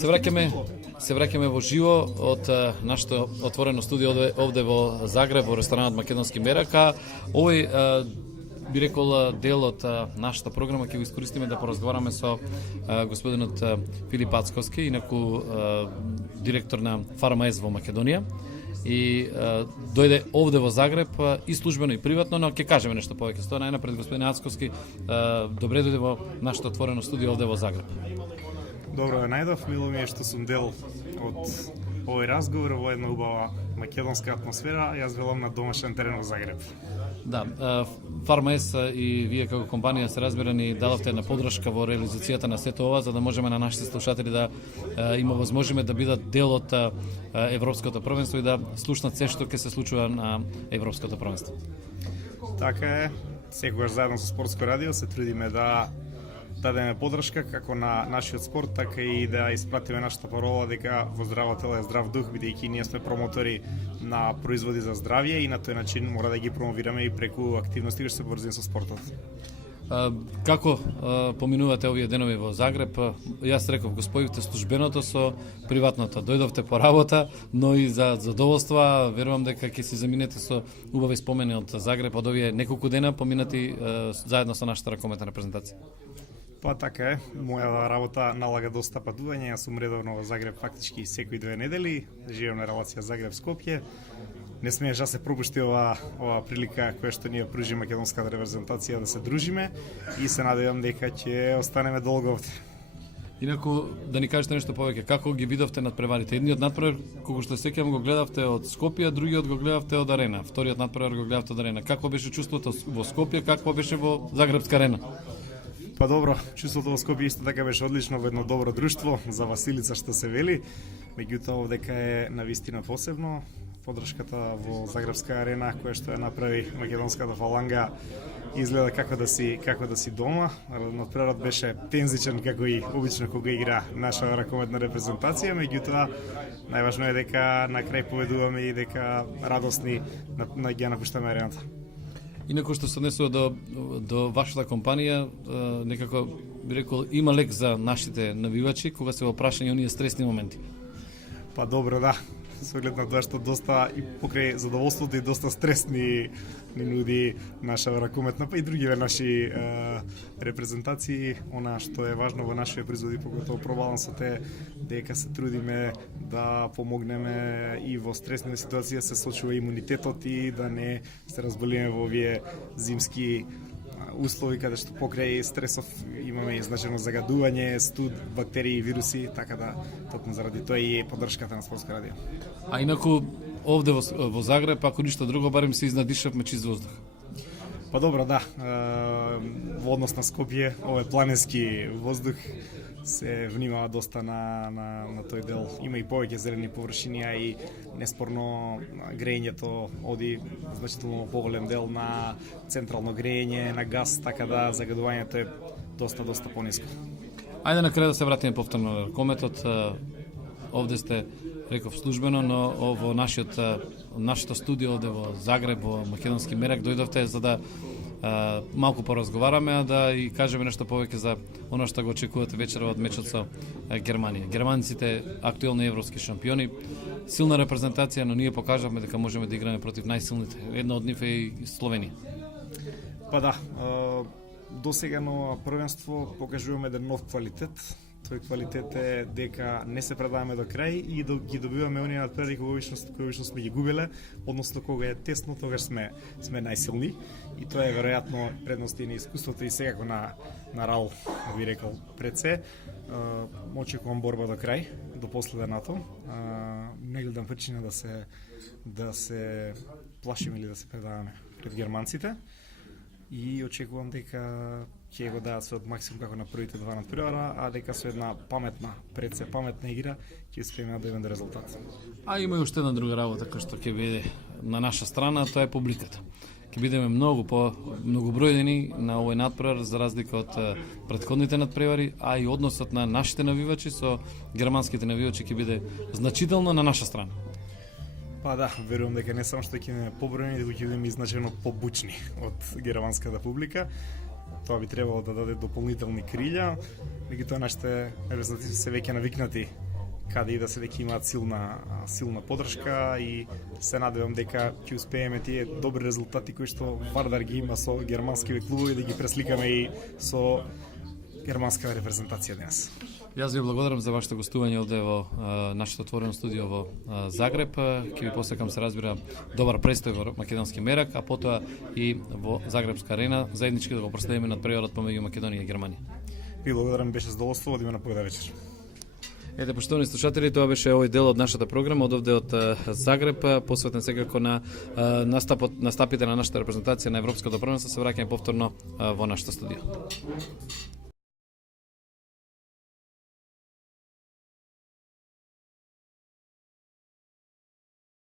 Се враќаме во живо од нашето отворено студио овде во Загреб, во ресторанот Македонски мерак. Овој би рекол дел од нашата програма ќе го искористиме да поразговараме со господинот Филип Ацковски, инаку директор на Фарма-С во Македонија. И дојде овде во Загреб и службено и приватно, но ќе кажеме нешто повеќе. Тоа најнапред господин Ацковски, добре дојде во нашето отворено студио овде во Загреб. Добро најдов, мило ми е што сум дел од овој разговор во една убава македонска атмосфера. Јас велам на домашен терен во Загреб. Да, Фарма-С и вие како компанија се разбирани дадовте на подршка во реализацијата на сето ова, за да можеме на нашите слушатели да има возможност да бидат дел од Европското првенство и да слушнат се што ќе се случува на Европското првенство. Така е, секогаш заедно со Спортско радио се трудиме да дадеме подршка како на нашиот спорт, така и да испратиме нашата парола дека во здраво тело е здрав дух, бидејќи ние сме промотори на производи за здравје и на тој начин мора да ги промовираме и преку активности кои се поврзани со спортот. Како поминувате овие денови во Загреб? Јас реков, го спојивте службеното со приватното. Дојдовте по работа, но и за задоволства. Верувам дека ќе си заминете со убави спомени од Загреб од овие неколку дена поминати заедно со нашата ракометна презентација. Па така е, моја работа налага доста патување, јас сум редовно во Загреб фактички секои 2 недели, живеам на релација Загреб-Скопје. Не смееш да се пропушти ова прилика која што ние пружи македонската репрезентација да се дружиме и се надевам дека ќе останеме долго овде. Инаку, да ни кажете нешто повеќе, како ги видовте надпреварите? Едниот надпревар, колку што сеќавам, го гледавте од Скопје, другиот го гледавте од Арена. Вториот надпревар го гледавте од Арена. Какво беше чувството во Скопје, какво беше во Загребска арена? Па добро, чувството во Скопје исто така беше одлично, во едно добро друштво, за Василица што се вели. Меѓутоа овдека е навистина посебно. Подршката во Загребска арена, која што ја направи македонската фаланга, изгледа како да си дома. Надпреварот беше тензичен како и обично кога игра наша ракометна репрезентација, меѓутоа најважно е дека на крај победуваме и дека радосни ги напуштаме арената. Инаку што се однесува до вашата компанија, некако би рекол има лек за нашите навивачи кога се во прашање оние стресни моменти. Па добро, да. Со оглед на тоа што доста и покрај задоволството и доста стресни ни нуди наша ракометна, па и другиве наши репрезентации. Она што е важно во нашите производи, поготово пробалансот е дека се трудиме да помогнеме и во стресни ситуации да се сочува имунитетот и да не се разболиме во овие зимски услови каде што покрај стресов имаме и значено загадување, студ, бактерии, вируси, така да токму заради тоа и поддршката на Спортско радио. А инаку овде во Загреб, ако ништо друго, барем се изнадишавме чист воздух. Па добро, да. Во однос на Скопје, овој планински воздух се внимава доста на тој дел. Има и повеќе зелени површини, а и неспорно грејењето оди значително поголем дел на централно грејење, на газ, така да загадувањето е доста пониско. Ајде на крај да се вратиме повторно на ракометот. Овде сте, реков, службено, но во нашето студио овде во Загреб, во Македонски мерак, дојдовте за да малку поразговараме, а да и кажеме нешто повеќе за оно што го очекувате вечера од мечот со Германија. Германците актуелни европски шампиони, силна репрезентација, но ние покажавме дека можеме да играме против најсилните. Една од нив е и Словенија. Па да, досега на првенство покажуваме еден нов квалитет. Тој квалитет е дека не се предаваме до крај и ги добиваме оние надпревари кои обично сме ги губеле, односно кога е тесно, тогаш сме најсилни и тоа е веројатно предности на искуството и секако на Рал, би рекол, пред се. Очекувам борба до крај, до последното. Не гледам причина да се плашиме или да се предаваме пред германците и очекувам дека ќе го дадат својот максимум како на првите 2 надпревара, а дека со една паметна игра ќе успееме да дојдеме до резултат. А има и уште една друга работа која што ќе биде на наша страна, тоа е публиката. Ќе бидеме многобројдени на овој надпревар за разлика од претходните надпревари, а и односот на нашите навивачи со германските навивачи ќе биде значително на наша страна. Па да, верувам дека не само што ќе бидеме побројни, туку ќе бидеме значено побучни од германската публика. Тоа би требало да даде дополнителни крилја, меѓутоа нашите репрезентативи се веќе навикнати каде и да се дека имаат силна поддршка и се надевам дека ќе успееме тие добри резултати кои што Вардар ги има со германските клубови да ги пресликаме и со германска репрезентација денес. Јас ви благодарам за вашето гостување овде во нашето отворено студио во Загреб. Ќе ви посакам, се разбира, добар престој во македонски мерак, а потоа и во Загребска арена, заеднички да го проследиме над преговорот помеѓу Македонија и Германија. Ви благодарам, беше задоволство, одиме на појда вечер. Ете, поштовани слушатели, тоа беше овој дел од нашата програма од овде од Загреб, посветен секако на настапите на нашата репрезентација на Европското првенство. Се враќаме повторно во нашето студио.